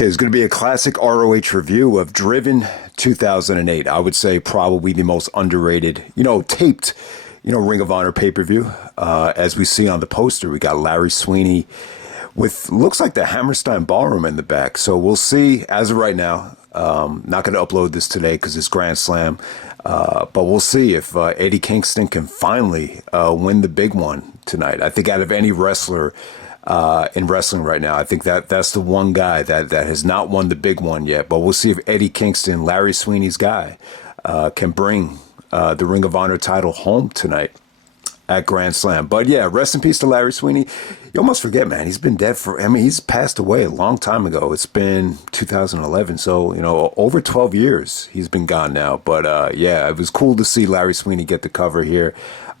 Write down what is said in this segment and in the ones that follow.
Okay, it's going to be a classic ROH review of Driven 2008. I would say probably the most underrated, taped, Ring of Honor pay-per-view. As we see on the poster, we got Larry Sweeney with, looks like the Hammerstein Ballroom in the back. So we'll see as of right now. Not going to upload this today because it's Grand Slam. But we'll see if Eddie Kingston can finally win the big one tonight. I think out of any wrestler in wrestling right now, I think that's the one guy that has not won the big one yet. But we'll see if Eddie Kingston, Larry Sweeney's guy, can bring the Ring of Honor title home tonight at Grand Slam. But yeah, rest in peace to Larry Sweeney. You almost forget, man, he's been dead he's passed away a long time ago. It's been 2011, so, over 12 years he's been gone now. But yeah, it was cool to see Larry Sweeney get the cover here.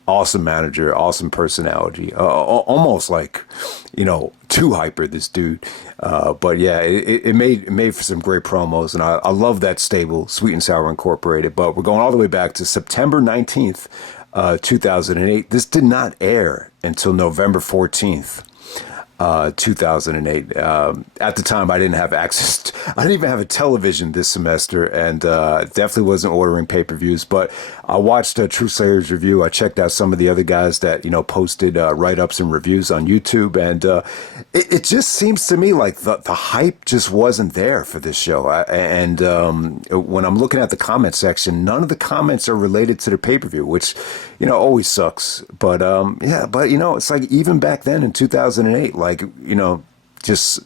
Awesome manager, awesome personality, almost like, too hyper, this dude. But yeah, it made for some great promos, and I love that stable, Sweet and Sour Incorporated. But we're going all the way back to September 19th, 2008. This did not air until November 14th. 2008. At the time, I didn't have access. I didn't even have a television this semester, and definitely wasn't ordering pay-per-views. But I watched True Slayer's review. I checked out some of the other guys that posted write-ups and reviews on YouTube, and it just seems to me like the hype just wasn't there for this show. And when I'm looking at the comment section, none of the comments are related to the pay-per-view, which always sucks. But yeah, but it's like even back then in 2008, just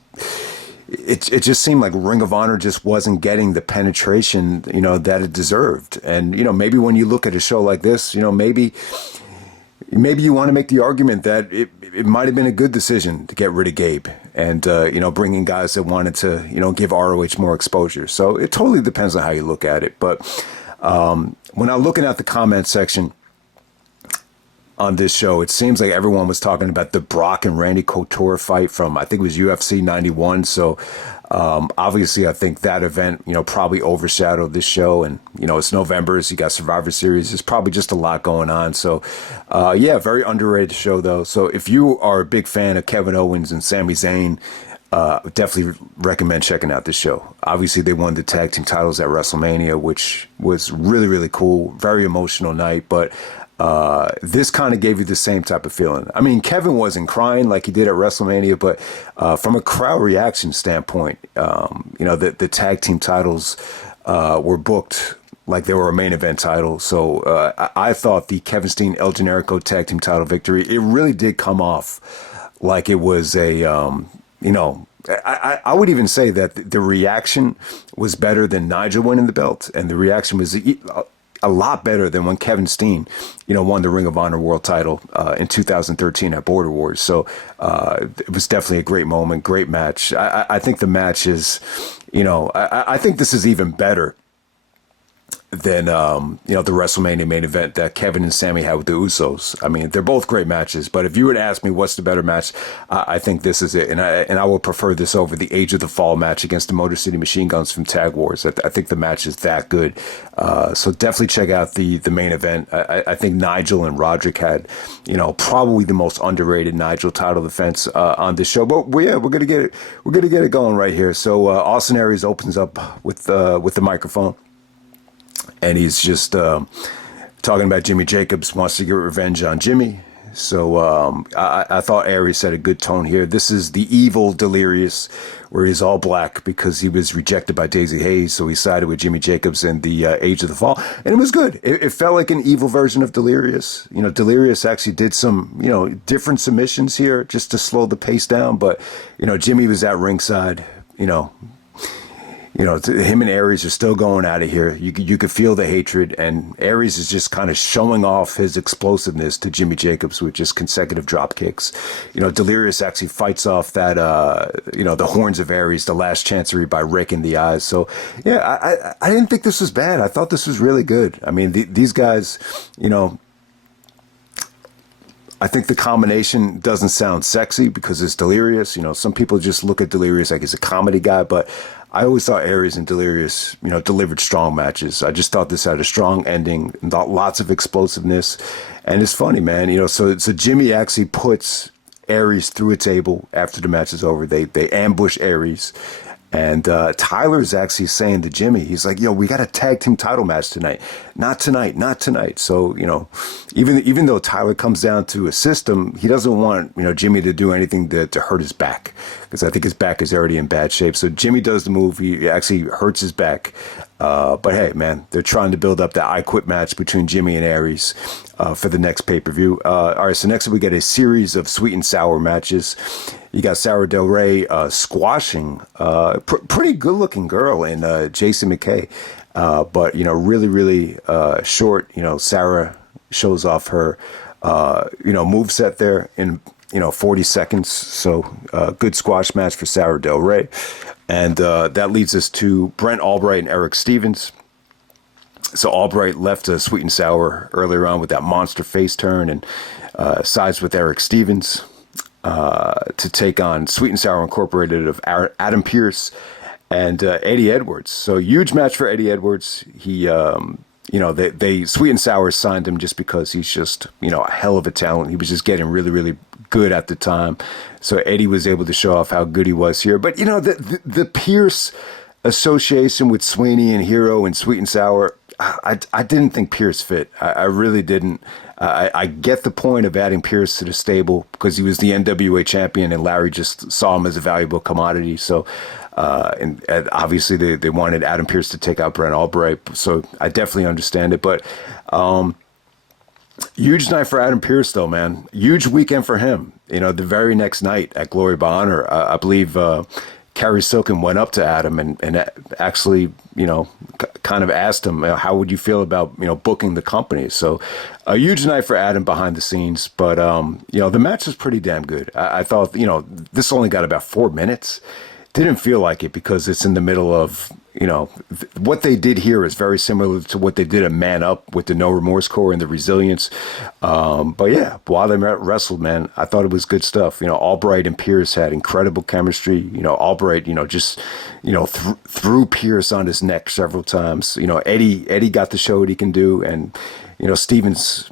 it just seemed like Ring of Honor just wasn't getting the penetration that it deserved. And maybe when you look at a show like this, maybe you want to make the argument that it might have been a good decision to get rid of Gabe and bring in guys that wanted to give ROH more exposure. So it totally depends on how you look at it. But when I'm looking at the comment section on this show, it seems like everyone was talking about the Brock and Randy Couture fight from, I think it was UFC 91. So obviously I think that event, probably overshadowed this show. And, it's November, so you got Survivor Series. There's probably just a lot going on. So yeah, very underrated show though. So if you are a big fan of Kevin Owens and Sami Zayn, definitely recommend checking out this show. Obviously, they won the tag team titles at WrestleMania, which was really, really cool. Very emotional night, but this kind of gave you the same type of feeling. I mean, Kevin wasn't crying like he did at WrestleMania, but from a crowd reaction standpoint, the tag team titles were booked like they were a main event title. So I thought the Kevin Steen El Generico tag team title victory, it really did come off like it was a I would even say that the reaction was better than Nigel winning the belt, and the reaction was a lot better than when Kevin Steen, won the Ring of Honor World title in 2013 at Border Wars. So it was definitely a great moment, great match. I think the match is, I think this is even better than the WrestleMania main event that Kevin and Sami had with the Usos. I mean, they're both great matches, but if you were to ask me what's the better match, I think this is it, and I will prefer this over the Age of the Fall match against the Motor City Machine Guns from Tag Wars. I think the match is that good. So definitely check out the main event. I think Nigel and Roderick had, probably the most underrated Nigel title defense on this show. But we're gonna get it going right here. So Austin Aries opens up with the microphone. And he's just talking about Jimmy Jacobs wants to get revenge on Jimmy. So I thought Aries set a good tone here. This is the evil Delirious, where he's all black because he was rejected by Daisy Hayes. So he sided with Jimmy Jacobs in the Age of the Fall. And it was good. It felt like an evil version of Delirious. Delirious actually did some, different submissions here just to slow the pace down. But, Jimmy was at ringside, him and Aries are still going at it here. You could feel the hatred, and Aries is just kind of showing off his explosiveness to Jimmy Jacobs with just consecutive drop kicks. Delirious actually fights off that, the horns of Aries, the last chancery by Rick in the eyes. So, yeah, I didn't think this was bad. I thought this was really good. I mean, these guys, I think the combination doesn't sound sexy because it's Delirious. Some people just look at Delirious like he's a comedy guy, but I always thought Aries and Delirious, delivered strong matches. I just thought this had a strong ending, lots of explosiveness. And it's funny, man, so Jimmy actually puts Aries through a table after the match is over. They ambush Aries, And Tyler's actually saying to Jimmy, he's like, yo, we got a tag team title match tonight. Not tonight, not tonight. So, even though Tyler comes down to assist him, he doesn't want, Jimmy to do anything to hurt his back, because I think his back is already in bad shape. So Jimmy does the move. He actually hurts his back. But hey, man, they're trying to build up that I Quit match between Jimmy and Aries for the next pay-per-view. All right, so next we get a series of sweet and sour matches. You got Sara Del Rey squashing pretty good-looking girl in Jessie McKay. But, really, really short. Sara shows off her, moveset there in, 40 seconds. So good squash match for Sara Del Rey. And that leads us to Brent, Albright, and Erick Stevens. So Albright left Sweet and Sour earlier on with that monster face turn and sides with Erick Stevens to take on Sweet and Sour Incorporated of Adam Pearce and Eddie Edwards. So huge match for Eddie Edwards. He, they Sweet and Sour signed him just because he's just, a hell of a talent. He was just getting really, really good at the time. So Eddie was able to show off how good he was here. But, the Pearce association with Sweeney and Hero and Sweet and Sour, I didn't think Pearce fit. I really didn't. I get the point of adding Pearce to the stable because he was the NWA champion and Larry just saw him as a valuable commodity. So, and obviously they wanted Adam Pearce to take out Brent Albright. So I definitely understand it. But huge night for Adam Pearce, though, man. Huge weekend for him. The very next night at Glory by Honor, I believe Carrie Silken went up to Adam and actually, kind of asked him, how would you feel about, booking the company? So a huge night for Adam behind the scenes. But, the match was pretty damn good. I thought, this only got about 4 minutes. Didn't feel like it because it's in the middle of, what they did here is very similar to what they did at Man Up with the No Remorse Core and the Resilience. But yeah, while they wrestled, man, I thought it was good stuff. Albright and Pearce had incredible chemistry. Albright, just, threw Pearce on his neck several times. Eddie got to show what he can do. And, Stevens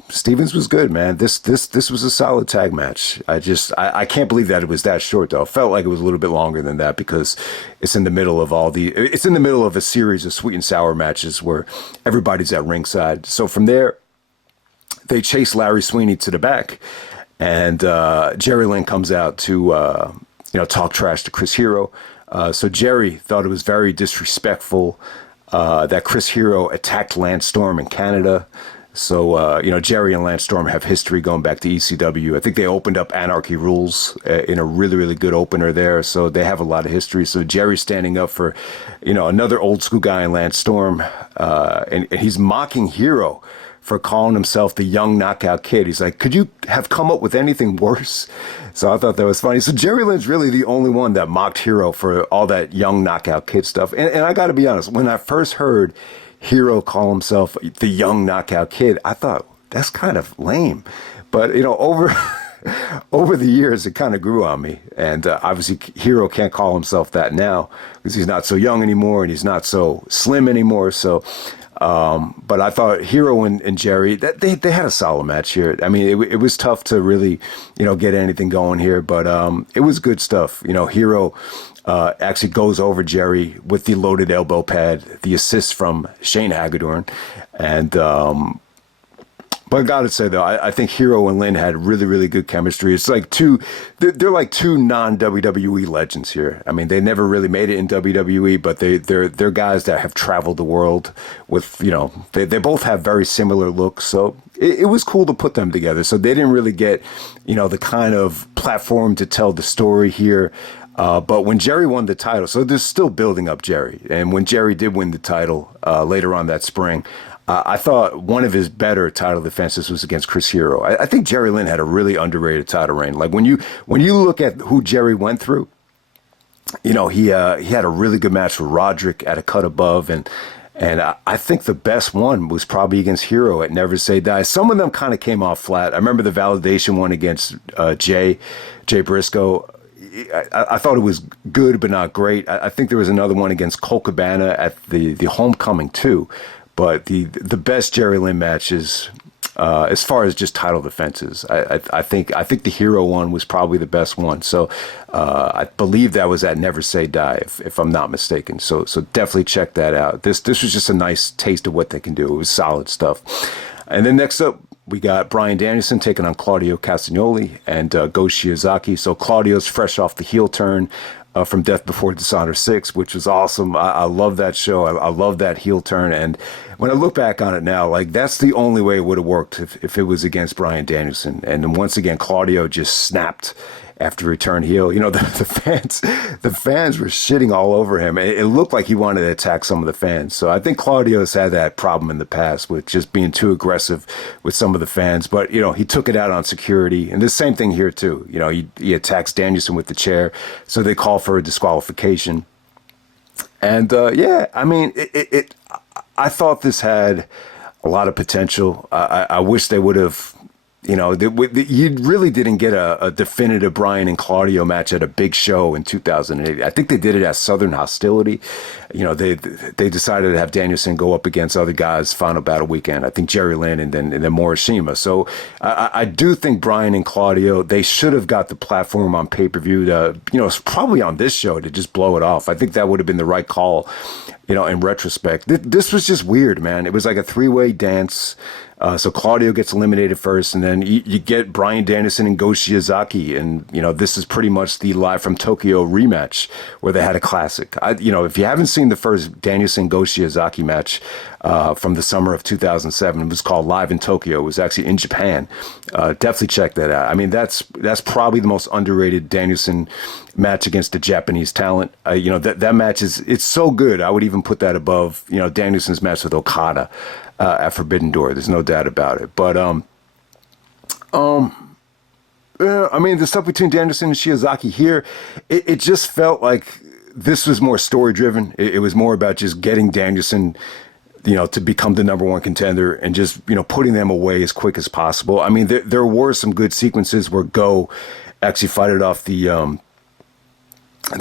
was good, man. This was a solid tag match. I can't believe that it was that short, though. It felt like it was a little bit longer than that because it's in the middle of a series of sweet and sour matches where everybody's at ringside. So from there, they chase Larry Sweeney to the back, and Jerry Lynn comes out to talk trash to Chris Hero. So Jerry thought it was very disrespectful that Chris Hero attacked Lance Storm in Canada. So, Jerry and Lance Storm have history going back to ECW. I think they opened up Anarchy Rules in a really, really good opener there. So they have a lot of history. So Jerry's standing up for, another old school guy in Lance Storm. And he's mocking Hero for calling himself the young knockout kid. He's like, could you have come up with anything worse? So I thought that was funny. So Jerry Lynn's really the only one that mocked Hero for all that young knockout kid stuff. And I got to be honest, when I first heard Hero call himself the young knockout kid, I thought that's kind of lame. But, over the years, it kind of grew on me. And obviously, Hero can't call himself that now because he's not so young anymore and he's not so slim anymore. So, but I thought Hero and Jerry, that they had a solid match here. I mean, it was tough to really, get anything going here, but it was good stuff. Hero actually goes over Jerry with the loaded elbow pad, the assist from Shane Hagedorn. And, but I gotta say though, I think Hero and Lynn had really, really good chemistry. It's like they're like two non-WWE legends here. I mean, they never really made it in WWE, but they're guys that have traveled the world with, they both have very similar looks. So it was cool to put them together. So they didn't really get, the kind of platform to tell the story here. But when Jerry won the title, so they're still building up Jerry. And when Jerry did win the title later on that spring, I thought one of his better title defenses was against Chris Hero. I think Jerry Lynn had a really underrated title reign. Like when you look at who Jerry went through, he had a really good match with Roderick at a cut above, and I think the best one was probably against Hero at Never Say Die. Some of them kind of came off flat. I remember the Validation one against Jay Briscoe. I thought it was good, but not great. I think there was another one against Colt Cabana at the Homecoming too. But the best Jerry Lynn matches as far as just title defenses. I think the Hero one was probably the best one. So I believe that was at Never Say Die, if I'm not mistaken. So definitely check that out. This was just a nice taste of what they can do. It was solid stuff. And then next up, we got Bryan Danielson taking on Claudio Castagnoli and Go Shiozaki. So Claudio's fresh off the heel turn from Death Before Dishonor 6, which was awesome. I love that show. I love that heel turn. And when I look back on it now, like, that's the only way it would have worked if it was against Bryan Danielson. And then once again, Claudio just snapped after return heel. You know, the fans were shitting all over him. It looked like he wanted to attack some of the fans. So I think Claudio's had that problem in the past with just being too aggressive with some of the fans. But, you know, he took it out on security. And the same thing here, too. You know, he attacks Danielson with the chair. So they call for a disqualification. And, yeah, I mean, I thought this had a lot of potential. I wish they would have, you know, you really didn't get a definitive Bryan and Claudio match at a big show in 2008. I think they did it at Southern Hostility. You know, they decided to have Danielson go up against other guys Final Battle Weekend. I think Jerry Lynn and then Morishima. So I do think Bryan and Claudio, they should have got the platform on pay-per-view to, you know, probably on this show to just blow it off. I think that would have been the right call, you know, in retrospect. This was just weird, man. It was like a three-way dance. So Claudio gets eliminated first, and then you get Bryan Danielson and Go Shiozaki, and, you know, this is pretty much the Live from Tokyo rematch where they had a classic. You know, if you haven't seen the first Danielson Go Shiozaki match from the summer of 2007, it was called Live in Tokyo. It was actually in Japan. Definitely check that out. I mean, that's probably the most underrated Danielson match against the Japanese talent. You know, that match it's so good. I would even put that above, you know, Danielson's match with Okada at Forbidden Door. There's no doubt about it. But I mean, the stuff between Danielson and Shiozaki here, it just felt like this was more story driven. It was more about just getting Danielson, you know, to become the number one contender and just, you know, putting them away as quick as possible. I mean, there were some good sequences where Go actually fighted off the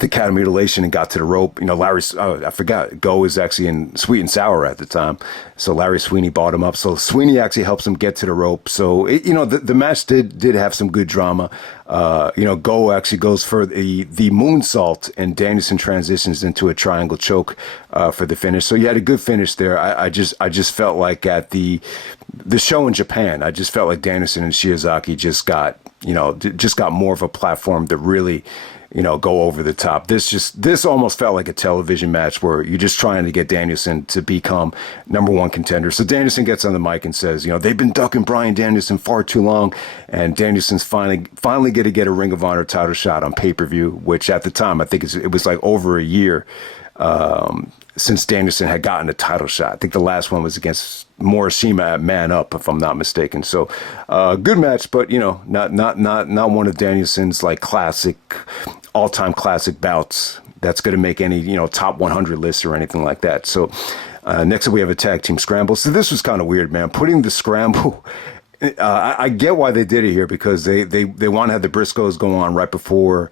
cat of mutilation and got to the rope. You know, I forgot, Go was actually in Sweet and Sour at the time. So Larry Sweeney bought him up. So Sweeney actually helps him get to the rope. So, you know, the match did have some good drama. You know, Go actually goes for the moonsault, and Danielson transitions into a triangle choke for the finish. So you had a good finish there. I just felt like at the show in Japan, I just felt like Danielson and Shiozaki just got more of a platform to really, you know, go over the top. This almost felt like a television match where you're just trying to get Danielson to become number one contender. So Danielson gets on the mic and says, you know, they've been ducking Bryan Danielson far too long, and Danielson's finally going to get a Ring of Honor title shot on pay-per-view, which at the time I think it was like over a year since Danielson had gotten a title shot. I think the last one was against Morishima at Man Up, if I'm not mistaken. So good match, but, you know, not one of Danielson's like all-time classic bouts that's going to make any, you know, top 100 lists or anything like that. So next up we have a tag team scramble. So this was kind of weird, man. Putting the scramble, I get why they did it here, because they want to have the Briscoes go on right before.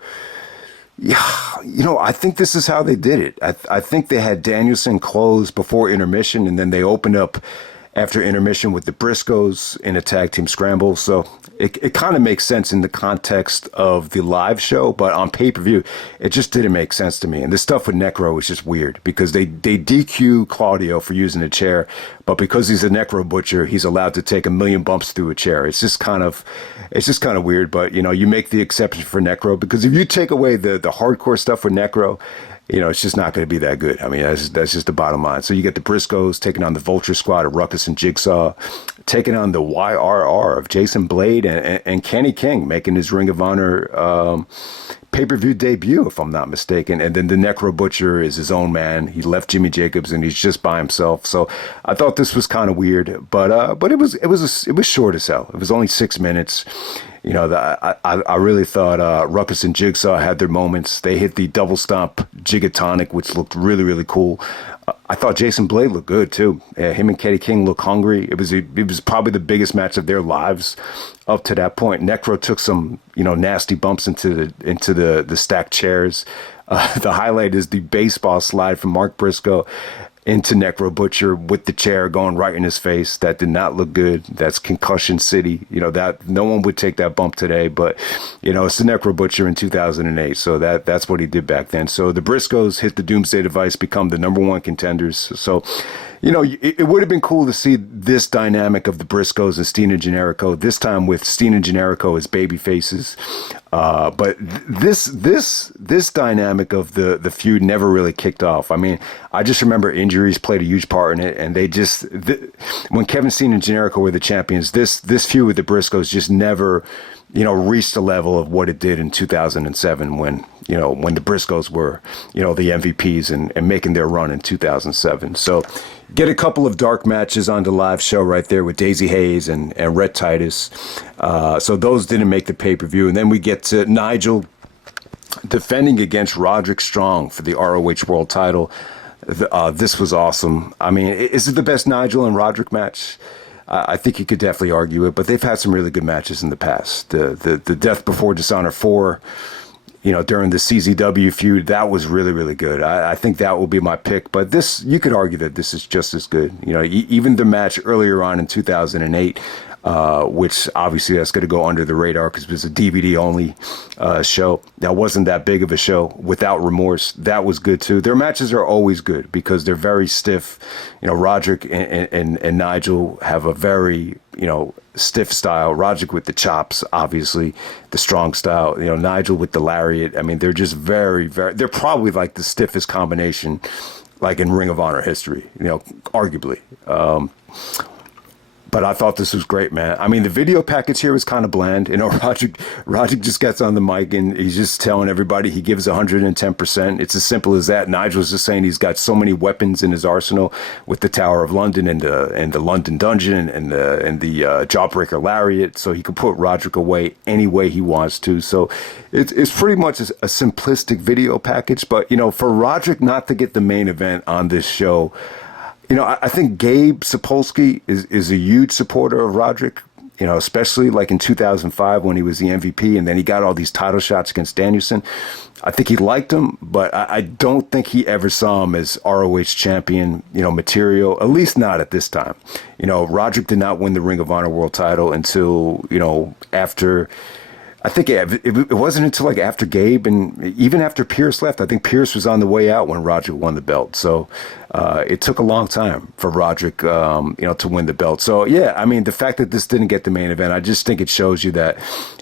Yeah, you know, I think this is how they did it. I think they had Danielson close before intermission, and then they opened up after intermission with the Briscoes in a tag team scramble. So it kind of makes sense in the context of the live show, but on pay-per-view, it just didn't make sense to me. And this stuff with Necro was just weird, because they DQ Claudio for using a chair, but because he's a Necro butcher, he's allowed to take 1,000,000 bumps through a chair. It's just kind of weird, but, you know, you make the exception for Necro, because if you take away the hardcore stuff with Necro, you know, it's just not going to be that good. I mean, that's just the bottom line. So you get the Briscoes taking on the Vulture Squad of Ruckus and Jigsaw, taking on the YRR of Jason Blade and Kenny King, making his Ring of Honor pay-per-view debut, if I'm not mistaken. And then the Necro Butcher is his own man. He left Jimmy Jacobs and he's just by himself. So I thought this was kind of weird, but it was short as hell. It was only 6 minutes. You know, I really thought Ruckus and Jigsaw had their moments. They hit the double stomp Gigatonic, which looked really, really cool. I thought Jason Blade looked good too. Him and Kenny King looked hungry. It was probably the biggest match of their lives up to that point. Necro took some, you know, nasty bumps into the stacked chairs. The highlight is the baseball slide from Mark Briscoe. into Necro Butcher with the chair going right in his face. That did not look good. That's concussion city. That no one would take that bump today, but it's the Necro Butcher in 2008. So that's what he did back then. So the Briscoes hit the Doomsday Device, become the #1 contenders. So it would have been cool to see this dynamic of the Briscoes and Steen and Generico, this time with Steen and Generico as baby faces. But this dynamic of the feud never really kicked off. I mean, I just remember injuries played a huge part in it, and they just when Kevin Steen and Generico were the champions, this feud with the Briscoes just never reached the level of what it did in 2007 when the Briscoes were the MVPs and making their run in 2007. So get a couple of dark matches on the live show right there with Daisy Hayes and Rhett Titus. So those didn't make the pay-per-view. And then we get to Nigel defending against Roderick Strong for the ROH World title. This was awesome. I mean, is it the best Nigel and Roderick match? I think you could definitely argue it, but they've had some really good matches in the past. The Death Before Dishonor 4, during the CZW feud, that was really, really good. I think that will be my pick, but you could argue that this is just as good. Even the match earlier on in 2008, which obviously that's going to go under the radar because it was a DVD only show. That wasn't that big of a show. Without Remorse, that was good too. Their matches are always good because they're very stiff. Roderick and Nigel have a very stiff style. Roderick with the chops, obviously the strong style. Nigel with the lariat. I mean, they're just very, very. They're probably like the stiffest combination, like in Ring of Honor history. Arguably. But I thought this was great, man. I mean, the video package here was kind of bland. Roderick just gets on the mic and he's just telling everybody he gives 110%. It's as simple as that. Nigel's just saying he's got so many weapons in his arsenal with the Tower of London and the London Dungeon and the Jawbreaker Lariat, so he could put Roderick away any way he wants to. So it's pretty much a simplistic video package. But for Roderick not to get the main event on this show. I think Gabe Sapolsky is a huge supporter of Roderick, especially like in 2005 when he was the MVP and then he got all these title shots against Danielson. I think he liked him, but I don't think he ever saw him as ROH champion, material, at least not at this time. Roderick did not win the Ring of Honor World title until, after... I think it wasn't until like after Gabe and even after Pearce left. I think Pearce was on the way out when Roderick won the belt. So it took a long time for Roderick, to win the belt. So yeah, I mean, the fact that this didn't get the main event, I just think it shows you that,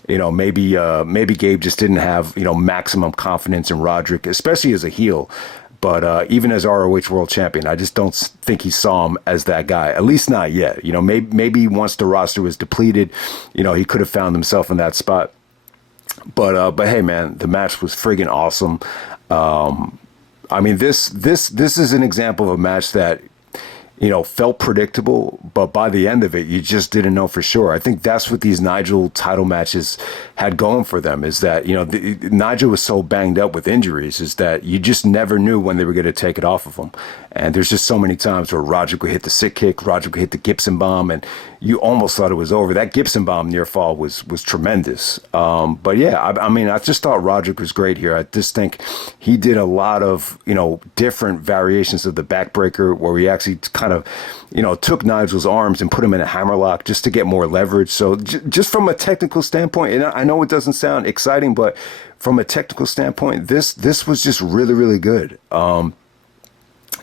maybe Gabe just didn't have maximum confidence in Roderick, especially as a heel. But even as ROH World Champion, I just don't think he saw him as that guy. At least not yet. Maybe once the roster was depleted, he could have found himself in that spot. But hey, man, the match was friggin' awesome. I mean, this is an example of a match that, felt predictable, but by the end of it, you just didn't know for sure. I think that's what these Nigel title matches had going for them, is that, Nigel was so banged up with injuries, is that you just never knew when they were going to take it off of him. And there's just so many times where Roderick would hit the sick kick, Roderick would hit the Gibson bomb, and you almost thought it was over. That Gibson bomb near fall was tremendous. But yeah, I mean, I just thought Roderick was great here. I just think he did a lot of, different variations of the backbreaker where he actually kind of, took Nigel's arms and put him in a hammerlock just to get more leverage. So just from a technical standpoint, and I know it doesn't sound exciting, but from a technical standpoint, this was just really, really good.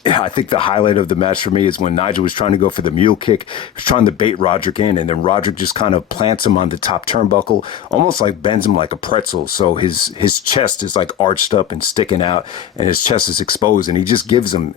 I think the highlight of the match for me is when Nigel was trying to go for the mule kick. He was trying to bait Roderick in, and then Roderick just kind of plants him on the top turnbuckle, almost like bends him like a pretzel. So his chest is like arched up and sticking out, and his chest is exposed, and he just gives him,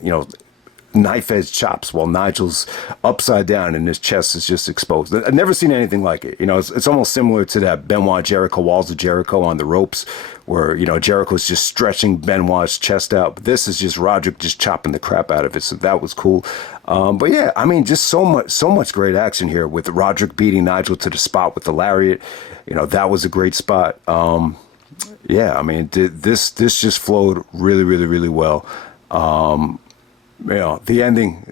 knife edge chops while Nigel's upside down and his chest is just exposed. I've never seen anything like it. It's almost similar to that Benoit Jericho Walls of Jericho on the ropes where, Jericho's just stretching Benoit's chest out. But this is just Roderick just chopping the crap out of it. So that was cool. But yeah, I mean, just so much great action here with Roderick beating Nigel to the spot with the lariat. That was a great spot. Yeah, I mean, this just flowed really, really, really well. The ending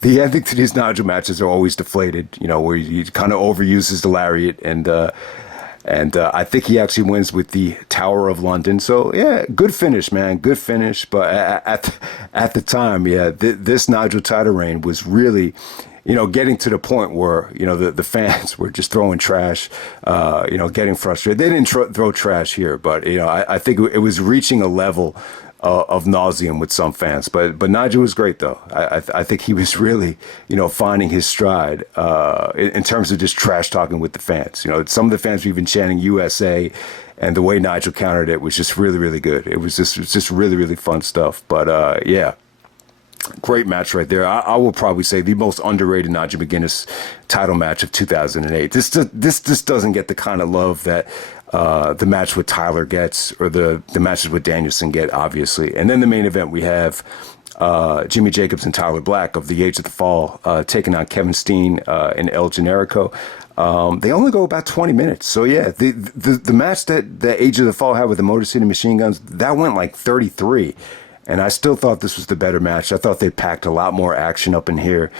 to these Nigel matches are always deflated, where he kind of overuses the lariat. And And I think he actually wins with the Tower of London. So, yeah, good finish, man. Good finish. But at the time, yeah, this Nigel title reign was really, getting to the point where, the fans were just throwing trash, getting frustrated. They didn't throw trash here, but, I think it was reaching a level of nauseum with some fans. But Nigel was great, though. I think he was really, finding his stride in terms of just trash talking with the fans. Some of the fans were even chanting USA, and the way Nigel countered it was just really, really good. It was just really, really fun stuff. But yeah. Great match right there. I will probably say the most underrated Nigel McGuinness title match of 2008. This doesn't get the kind of love that the match with Tyler gets, or the matches with Danielson get, obviously. And then the main event, we have Jimmy Jacobs and Tyler Black of the Age of the Fall taking on Kevin Steen and El Generico. They only go about 20 minutes. So, yeah, the match that the Age of the Fall had with the Motor City Machine Guns, that went like 33. And I still thought this was the better match. I thought they packed a lot more action up in here.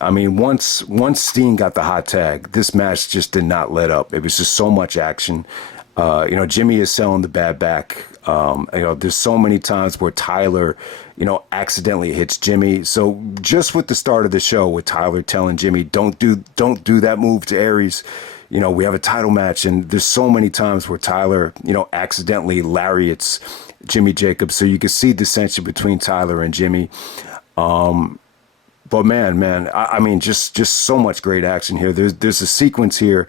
I mean, once Steen got the hot tag, this match just did not let up. It was just so much action. Jimmy is selling the bad back. There's so many times where Tyler, accidentally hits Jimmy. So just with the start of the show, with Tyler telling Jimmy, don't do that move to Aries. We have a title match, and there's so many times where Tyler, accidentally lariats Jimmy Jacobs. So you can see dissension between Tyler and Jimmy. But man, I mean, just so much great action here. There's a sequence here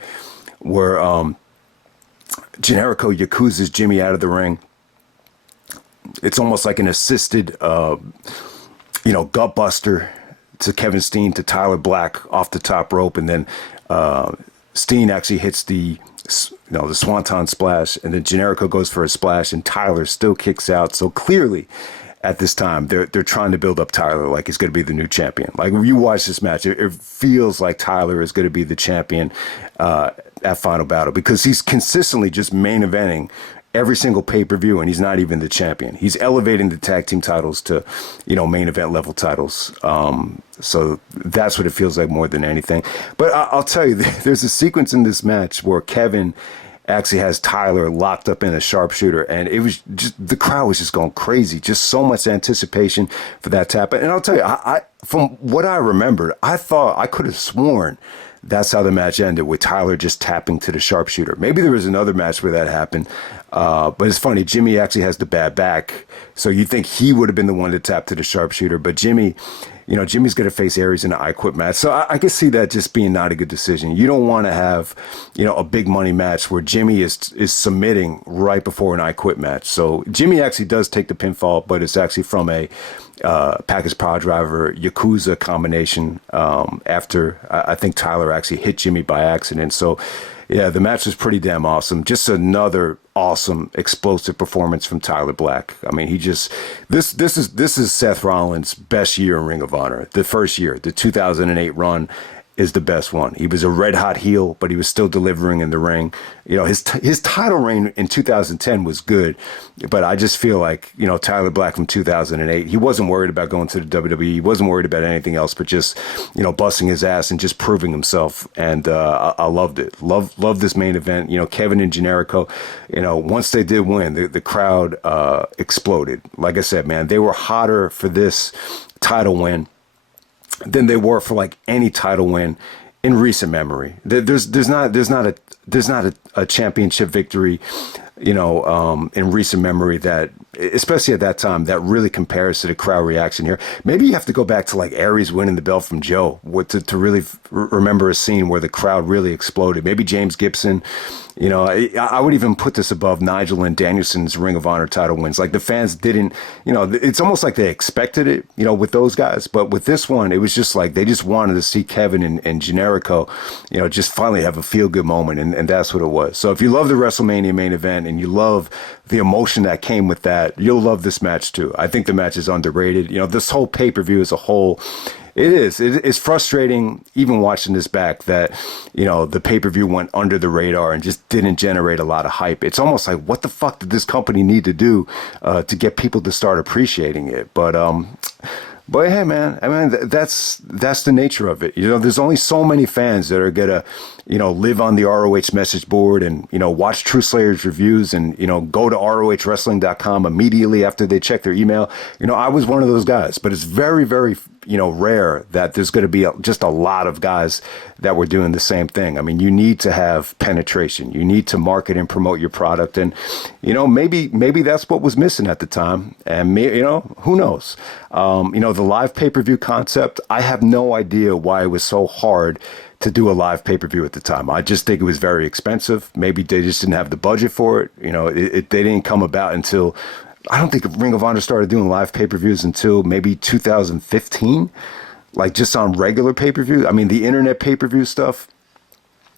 where Generico Yakuzas Jimmy out of the ring. It's almost like an assisted, gut buster to Kevin Steen to Tyler Black off the top rope, and then Steen actually hits the Swanton splash, and then Generico goes for a splash, and Tyler still kicks out. So clearly, at this time, they're trying to build up Tyler like he's going to be the new champion. Like, when you watch this match, it feels like Tyler is going to be the champion at Final Battle, because he's consistently just main eventing every single pay-per-view, and he's not even the champion. He's elevating the tag team titles to, main event level titles. So that's what it feels like more than anything. But I'll tell you, there's a sequence in this match where Kevin actually has Tyler locked up in a sharpshooter, and it was just, the crowd was just going crazy. Just so much anticipation for that tap. And I'll tell you, I from what I remembered, I thought, I could have sworn that's how the match ended, with Tyler just tapping to the sharpshooter. Maybe there was another match where that happened. But it's funny, Jimmy actually has the bad back, so you think he would have been the one to tap to the sharpshooter. But Jimmy's going to face Aries in an I Quit match. So I can see that just being not a good decision. You don't want to have, a big money match where Jimmy is submitting right before an I Quit match. So Jimmy actually does take the pinfall, but it's actually from a package power driver Yakuza combination after I think Tyler actually hit Jimmy by accident. So yeah, the match was pretty damn awesome. Just another awesome explosive performance from Tyler Black. I mean, this is Seth Rollins' best year in Ring of Honor. The first year, the 2008 run, is the best one. He was a red hot heel, but he was still delivering in the ring. His title reign in 2010 was good, but I just feel like, Tyler Black from 2008, he wasn't worried about going to the WWE. He wasn't worried about anything else, but just, busting his ass and just proving himself. And I loved it. Loved this main event. Kevin and Generico, once they did win, the crowd exploded. Like I said, man, they were hotter for this title win than they were for like any title win in recent memory. There's not a championship victory, in recent memory that, especially at that time, that really compares to the crowd reaction here. Maybe you have to go back to like Aries winning the belt from Joe to really remember a scene where the crowd really exploded. Maybe James Gibson. I would even put this above Nigel and Danielson's Ring of Honor title wins. Like, the fans didn't, it's almost like they expected it, with those guys. But with this one, it was just like they just wanted to see Kevin and Generico, just finally have a feel-good moment. And that's what it was. So if you love the WrestleMania main event and you love the emotion that came with that, you'll love this match too. I think the match is underrated. This whole pay-per-view as a whole, it's frustrating even watching this back that, the pay-per-view went under the radar and just didn't generate a lot of hype. It's almost like, what the fuck did this company need to do to get people to start appreciating it? But hey, man, I mean, that's the nature of it. There's only so many fans that are gonna, live on the ROH message board and, watch True Slayers reviews and, go to ROHwrestling.com immediately after they check their email. I was one of those guys, but it's very, very, rare that there's going to be just a lot of guys that were doing the same thing. I mean, you need to have penetration. You need to market and promote your product. And, maybe that's what was missing at the time. And, who knows? The live pay-per-view concept, I have no idea why it was so hard to do a live pay-per-view at the time. I just think it was very expensive. Maybe they just didn't have the budget for it. They didn't come about until, I don't think Ring of Honor started doing live pay-per-views until maybe 2015, like just on regular pay-per-view. I mean, the internet pay-per-view stuff.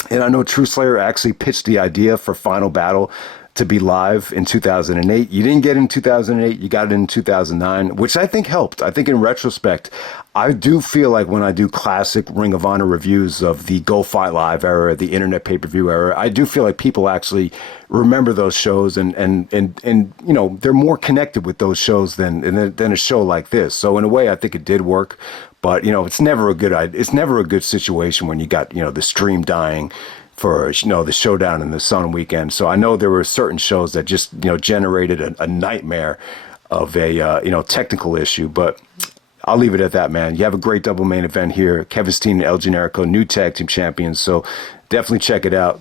And I know True Slayer actually pitched the idea for Final Battle to be live in 2008. You didn't get it in 2008. You got it in 2009, which I think helped. I think in retrospect, I do feel like when I do classic Ring of Honor reviews of the Go Fight Live era, the internet pay-per-view era, I do feel like people actually remember those shows and they're more connected with those shows than a show like this. So in a way, I think it did work. But, it's never a good situation when you got, the stream dying for, the Showdown and the Sun weekend. So I know there were certain shows that just, generated a nightmare of a, technical issue. But I'll leave it at that, man. You have a great double main event here. Kevin Steen and El Generico, new tag team champions. So definitely check it out.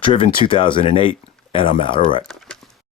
Driven 2008, and I'm out. All right.